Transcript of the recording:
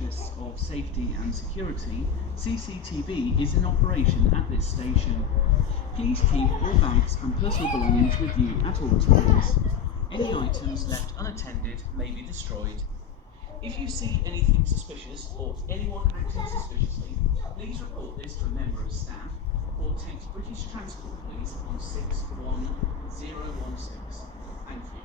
interests of safety and security, CCTV is in operation at this station. Please keep all bags and personal belongings with you at all times. Any items left unattended may be destroyed. If you see anything suspicious or anyone acting suspiciously, please report this to a member of staff or text British Transport Police on 61016. Thank you.